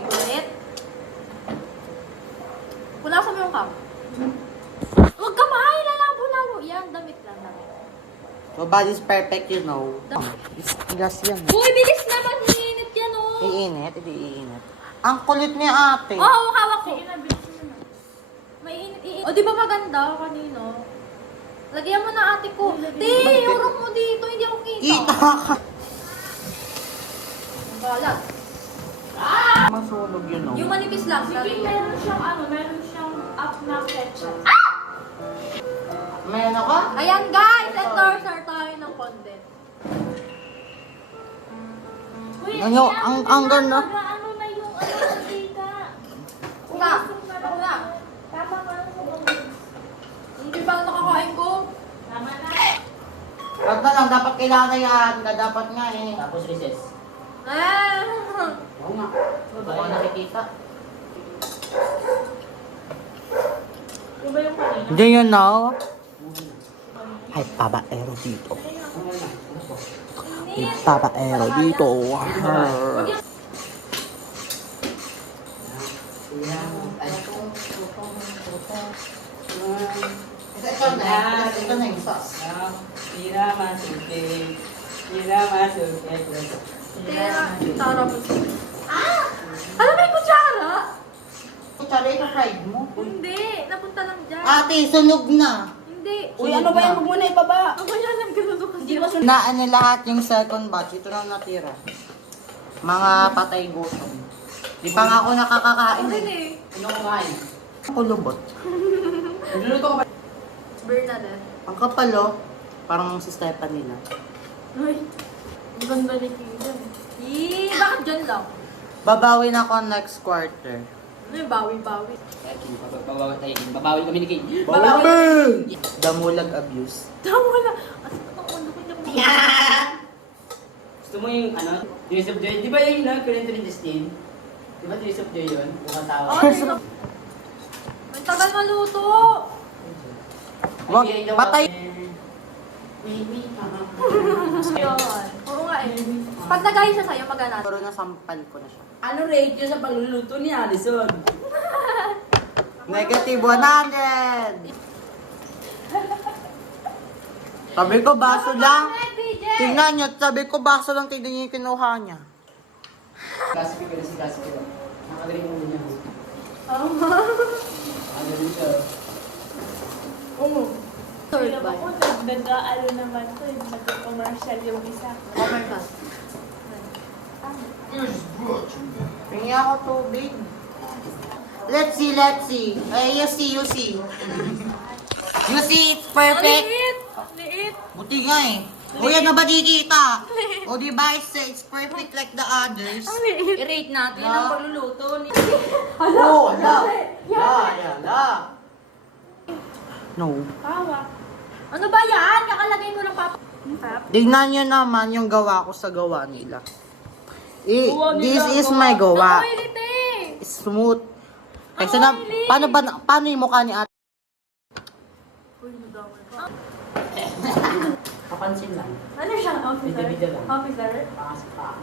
favorite. Punasan mo yung cup. Huwag ka maay, lalabo-labo. Yan, damit lang, damit. Nobody's perfect, you know. It's gas yan. Uy, bilis naman. Iinit yan, oh. Iinit, hindi iinit. Ang kulit ni ate. Oo, hawak ko. May init. O, di ba maganda kanino? Lagyan mo na ate ko. Te, urong mo dito. Hindi ako kita. Kita ka. Balat. Masunog, you know. Yung manipis lang. Sige, meron siyang up na ketchup. May ano ka? Ayan guys, endorser tayo ng content. Uy, Ano, ang ganda. Ano na yung ano, tita? Una, ako na. Tama ka lang sa Hindi ba nakakain ko? Tama na. Wag na lang, dapat kailangan yan. Dapat nga eh. Tapos recess. Oo nga. Baka nakikita. Yung ba yung kanina? Do you know? Ay, babaero dito. May babaero dito. Ito na yung sauce. Tira masuke. Tira masuke. Tara po. Alam mo yung kutsara? Kutsara yung fried mo. Hindi, napunta lang dyan. Ate, sunog na. Hindi. Uy, ano ba yan? Huwag mo na ibaba. Ako yan lang ganun kasi. Hindi ba sunod? Naan ni lahat yung second batch. Ito lang natira. Mga patay gutom. Di pa nga ako nakakakain Akin eh. eh. Ano kumain? Ako lubot. Nagluluto ka ba? Bernadette. Ang kapalo, parang si Stephanie na. Uy, ang ganda ni Kigan. Bakit dyan lang? Babawi na ako next quarter. Ano yung bawi-bawi? Babawi kami ni King. Damulag abuse. Tama lang. At ang ulo ko niya. Gusto mo yung ano? Tears of Joy? Di ba yung current rin Justine? Di ba Tears of Joy yun? Yung tawa. Oo, dito. Ang tagal maluto. Wag, patay. Yun. Oo nga eh. Pag nagay siya sa'yo, magana. Pero nasampal ko na siya. Ano rate yun sa pagluluto ni Allison? Negative 100! Sabi ko, baso lang. Tingnan nyo, sabi ko, baso lang. Tingnan nyo yung kinuha niya. Classic ko na si Classic ko. Nakagaling mo niya. Oo. Nakagaling siya. Oo. Third Alam bite. ko, nag-ano naman to, nag-commercial yung isa. Overcut. Tingnan ako tubig. Let's see, let's see. You see, you see. You see, it's perfect. Liit! Liit! Buti nga eh. O yan na ba dikita? O diba, it's perfect like the others. Ang liit! I-rate natin ang pagluluto ni... Oh, ala. Ala. No. Hawak. Ano ba yan? Kakalagay ko lang papa. Tignan nyo naman yung gawa ko sa gawa nila. Gawa This nila, is my gawa. Nakoilit eh! Smooth. Kasi na, paano yung mukha ni ate? Uy, nagawal ka. Kapansin lang. Ano siya? Officer? Bida-bida lang. Officer?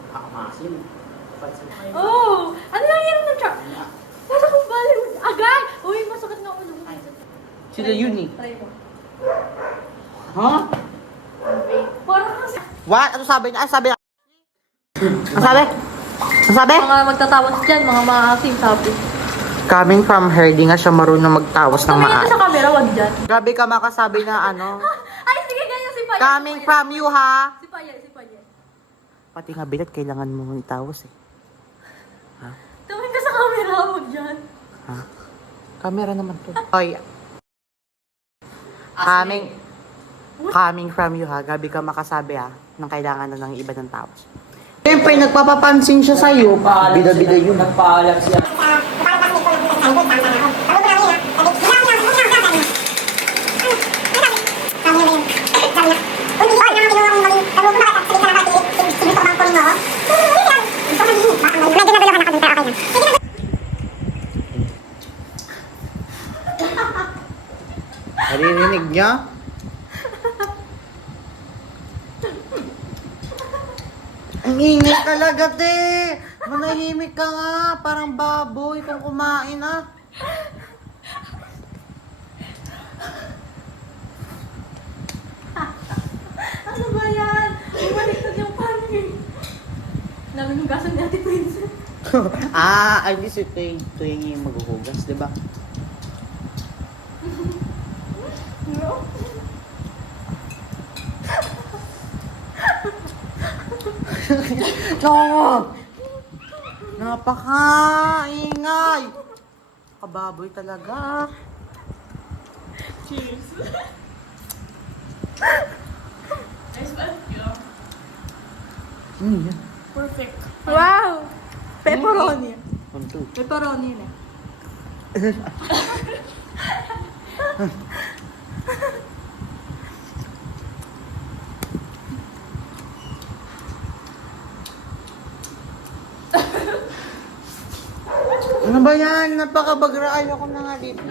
Pakamasin. Kapansin. Oh! Ano lang yan ng truck? Para kong baliw. Agay! Uy, masakit na ulo ko. Sila yun eh. Try mo. Huh? Parang kasi... What? Ano sabi niya? Ano sabi niya? Ano sabi? Ano sabi? Mga magtatawas dyan, mga maasim sabi. Coming from her, di nga siya marunong magtawas ng Tumingin ka maayos. sa camera, wag dyan. Grabe ka makasabi na ano. Ay, sige, ganyan si Paya. Coming from you ha. Si Paya, si Paya. Pati nga bilat, kailangan mo itawas eh. Tumingin ka sa camera, wag dyan. Ha? Camera naman to. Oy. Coming from you ha. Gabi ka makasabi ha. Nang kailangan na ng iba ng tawas. Siyempre, nagpapapansin siya sa'yo. Bida-bida yun. Nagpaalam siya. Naririnig niya? Ang ingay talaga, te! Manahimik ka nga. Parang baboy kung kumain ah. Ano ba yan? Bumaliktad yung panig. Nanunugasan ni Ate Princess. Ay di si Tuwing yung maghuhugas, di ba? No? No! Napaka-ingay! Kababoy talaga. Cheers. Nice one, yeah. Yan. Perfect. Wow! Pepperoni. 1, 2. Pepperoni na. Ano ba yan? Napakabagra. Ayoko na nga dito.